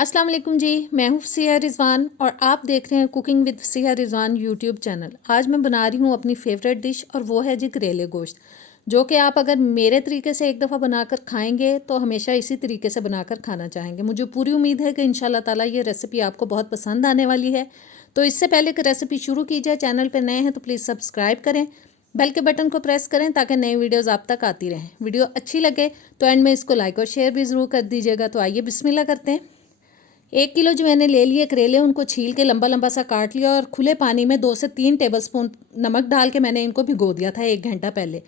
अस्सलाम वालेकुम जी। मैं हूँ फसीहा रिजवान और आप देख रहे हैं cooking with Fasiha Rizwan YouTube channel. आज मैं बना रही हूँ अपनी फेवरेट डिश और वो है जी करेले गोश्त, जो कि आप अगर मेरे तरीके से एक दफ़ा बनाकर खाएंगे तो हमेशा इसी तरीके से बनाकर खाना चाहेंगे। मुझे पूरी उम्मीद है कि इंशाल्लाह ताला ये रेसिपी आपको बहुत पसंद आने वाली है। तो इससे पहले कि रेसिपी शुरू की जाए, चैनल पर नए हैं तो प्लीज़ सब्सक्राइब करें, बेल के बटन को प्रेस करें ताकि नई वीडियोस आप तक आती रहें। वीडियो अच्छी लगे तो एंड में इसको लाइक और शेयर भी ज़रूर कर दीजिएगा। तो आइए बिस्मिल्लाह करते हैं। 1 किलो जो मैंने ले लिए करेले, उनको छील के लंबा लंबा सा काट लिया और खुले पानी में 2 से 3 टेबलस्पून नमक डाल के मैंने इनको भिगो दिया था 1 घंटा पहले।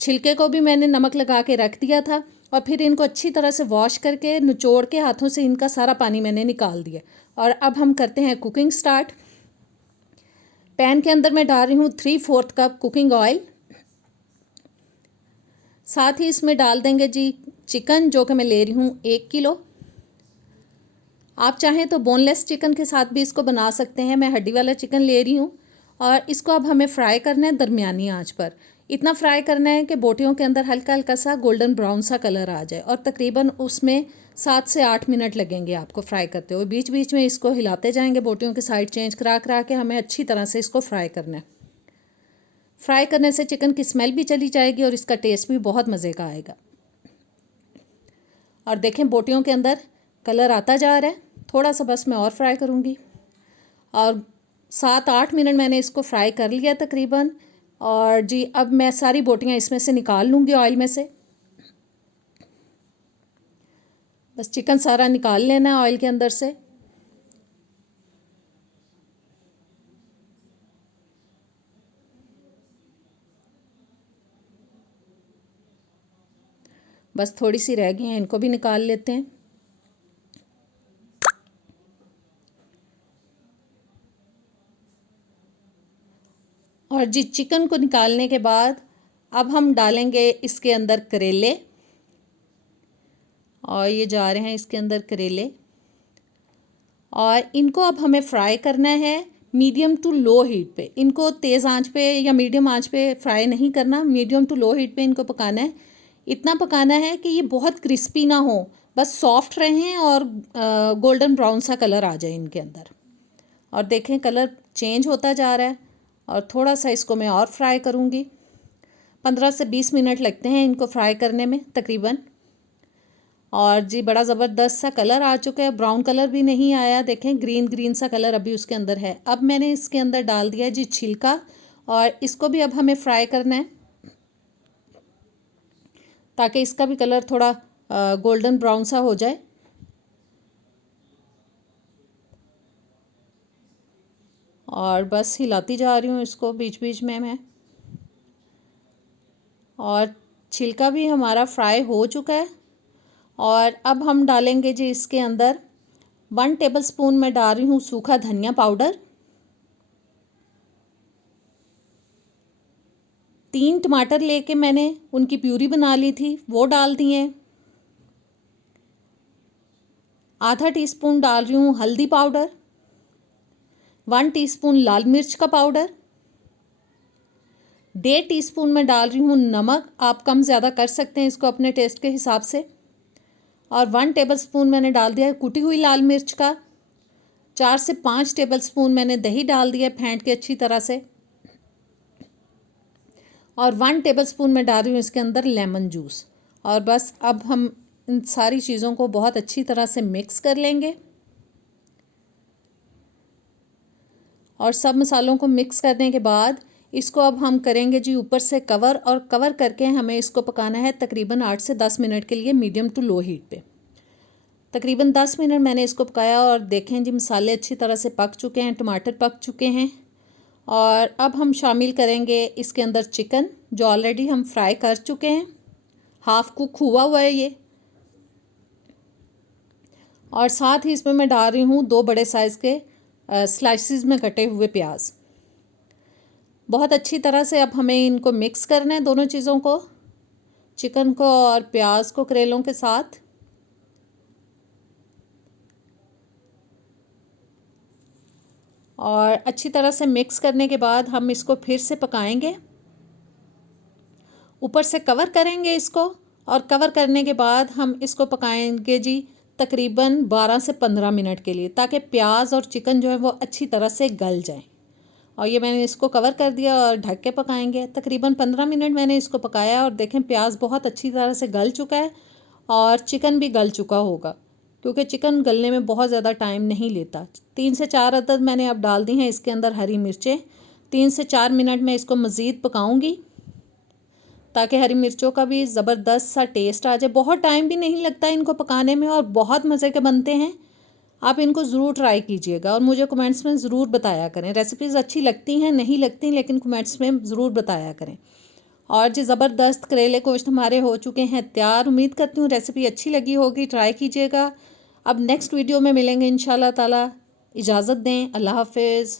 छिलके को भी मैंने नमक लगा के रख दिया था और फिर इनको अच्छी तरह से वॉश करके निचोड़ के हाथों से इनका सारा पानी मैंने निकाल दिया। और अब हम करते हैं कुकिंग स्टार्ट। पैन के अंदर मैं डाल रही हूँ 3/4 कप कुकिंग ऑयल। साथ ही इसमें डाल देंगे जी चिकन, जो कि मैं ले रही हूँ 1 किलो। आप चाहें तो बोनलेस चिकन के साथ भी इसको बना सकते हैं। मैं हड्डी वाला चिकन ले रही हूँ और इसको अब हमें फ्राई करना है दरमियानी आंच पर। इतना फ्राई करना है कि बोटियों के अंदर हल्का हल्का सा गोल्डन ब्राउन सा कलर आ जाए और तकरीबन उसमें 7 से 8 मिनट लगेंगे आपको फ्राई करते हुए। बीच बीच में इसको हिलाते जाएंगे, बोटियों की साइड चेंज करा करा के हमें अच्छी तरह से इसको फ्राई करना है। फ्राई करने से चिकन की स्मेल भी चली जाएगी और इसका टेस्ट भी बहुत मज़े का आएगा। और देखें बोटियों के अंदर कलर आता जा रहा है, थोड़ा सा बस मैं और फ्राई करूँगी। और 7-8 मिनट मैंने इसको फ्राई कर लिया तकरीबन। और जी अब मैं सारी बोटियाँ इसमें से निकाल लूँगी ऑयल में से। बस चिकन सारा निकाल लेना है ऑयल के अंदर से। बस थोड़ी सी रह गई हैं, इनको भी निकाल लेते हैं। और जी चिकन को निकालने के बाद अब हम डालेंगे इसके अंदर करेले, और ये जा रहे हैं इसके अंदर करेले। और इनको अब हमें फ्राई करना है मीडियम टू लो हीट पे। इनको तेज़ आंच पे या मीडियम आंच पे फ्राई नहीं करना, मीडियम टू लो हीट पे इनको पकाना है। इतना पकाना है कि ये बहुत क्रिस्पी ना हो, बस सॉफ्ट रहें और गोल्डन ब्राउन सा कलर आ जाए इनके अंदर। और देखें कलर चेंज होता जा रहा है और थोड़ा सा इसको मैं और फ्राई करूँगी। 15 से 20 मिनट लगते हैं इनको फ्राई करने में तकरीबन। और जी बड़ा ज़बरदस्त सा कलर आ चुका है, ब्राउन कलर भी नहीं आया, देखें ग्रीन ग्रीन सा कलर अभी उसके अंदर है। अब मैंने इसके अंदर डाल दिया है जी छिलका और इसको भी अब हमें फ्राई करना है ताकि इसका भी कलर थोड़ा गोल्डन ब्राउन सा हो जाए। और बस हिलाती जा रही हूँ इसको बीच बीच में मैं। और छिलका भी हमारा फ्राई हो चुका है। और अब हम डालेंगे जी इसके अंदर 1 टेबलस्पून मैं डाल रही हूँ सूखा धनिया पाउडर। 3 टमाटर लेके मैंने उनकी प्यूरी बना ली थी, वो डाल दिए। आधा टीस्पून डाल रही हूँ हल्दी पाउडर। 1 टीस्पून लाल मिर्च का पाउडर। 1.5 टीस्पून मैं डाल रही हूँ नमक, आप कम ज़्यादा कर सकते हैं इसको अपने टेस्ट के हिसाब से। और 1 टेबलस्पून मैंने डाल दिया है कुटी हुई लाल मिर्च का। 4 से 5 टेबलस्पून मैंने दही डाल दिया फेंट के अच्छी तरह से। और 1 टेबलस्पून मैं डाल रही हूँ इसके अंदर लेमन जूस। और बस अब हम इन सारी चीज़ों को बहुत अच्छी तरह से मिक्स कर लेंगे। और सब मसालों को मिक्स करने के बाद इसको अब हम करेंगे जी ऊपर से कवर, और कवर करके हमें इसको पकाना है तकरीबन 8 से 10 मिनट के लिए मीडियम टू लो हीट पे। तकरीबन 10 मिनट मैंने इसको पकाया और देखें जी मसाले अच्छी तरह से पक चुके हैं, टमाटर पक चुके हैं। और अब हम शामिल करेंगे इसके अंदर चिकन, जो ऑलरेडी हम फ्राई कर चुके हैं, हाफ कुक हुआ है ये। और साथ ही इसमें मैं डाल रही हूँ 2 बड़े साइज़ के स्लाइसिस में कटे हुए प्याज। बहुत अच्छी तरह से अब हमें इनको मिक्स करना है, दोनों चीज़ों को, चिकन को और प्याज को करेलों के साथ। और अच्छी तरह से मिक्स करने के बाद हम इसको फिर से पकाएंगे, ऊपर से कवर करेंगे इसको। और कवर करने के बाद हम इसको पकाएंगे जी तकरीबन 12 से 15 मिनट के लिए, ताकि प्याज और चिकन जो है वो अच्छी तरह से गल जाए। और ये मैंने इसको कवर कर दिया और ढक के पकाएंगे। तकरीबन 15 मिनट मैंने इसको पकाया और देखें प्याज बहुत अच्छी तरह से गल चुका है और चिकन भी गल चुका होगा, क्योंकि चिकन गलने में बहुत ज़्यादा टाइम नहीं लेता। 3 से 4 अदद मैंने अब डाल दी हैं इसके अंदर हरी मिर्चें। 3 से 4 मिनट में इसको मज़ीद पकाऊंगी ताकि हरी मिर्चों का भी ज़बरदस्त सा टेस्ट आ जाए। बहुत टाइम भी नहीं लगता इनको पकाने में और बहुत मज़े के बनते हैं। आप इनको ज़रूर ट्राई कीजिएगा और मुझे कमेंट्स में ज़रूर बताया करें। रेसिपीज़ अच्छी लगती हैं नहीं लगती, लेकिन कमेंट्स में ज़रूर बताया करें। और जी ज़बरदस्त करेले गोश्त हमारे हो चुके हैं तैयार। उम्मीद करती हूँ रेसिपी अच्छी लगी होगी, ट्राई कीजिएगा। अब नेक्स्ट वीडियो में मिलेंगे इंशाल्लाह ताला। इजाज़त दें, अल्लाह हाफ़िज़।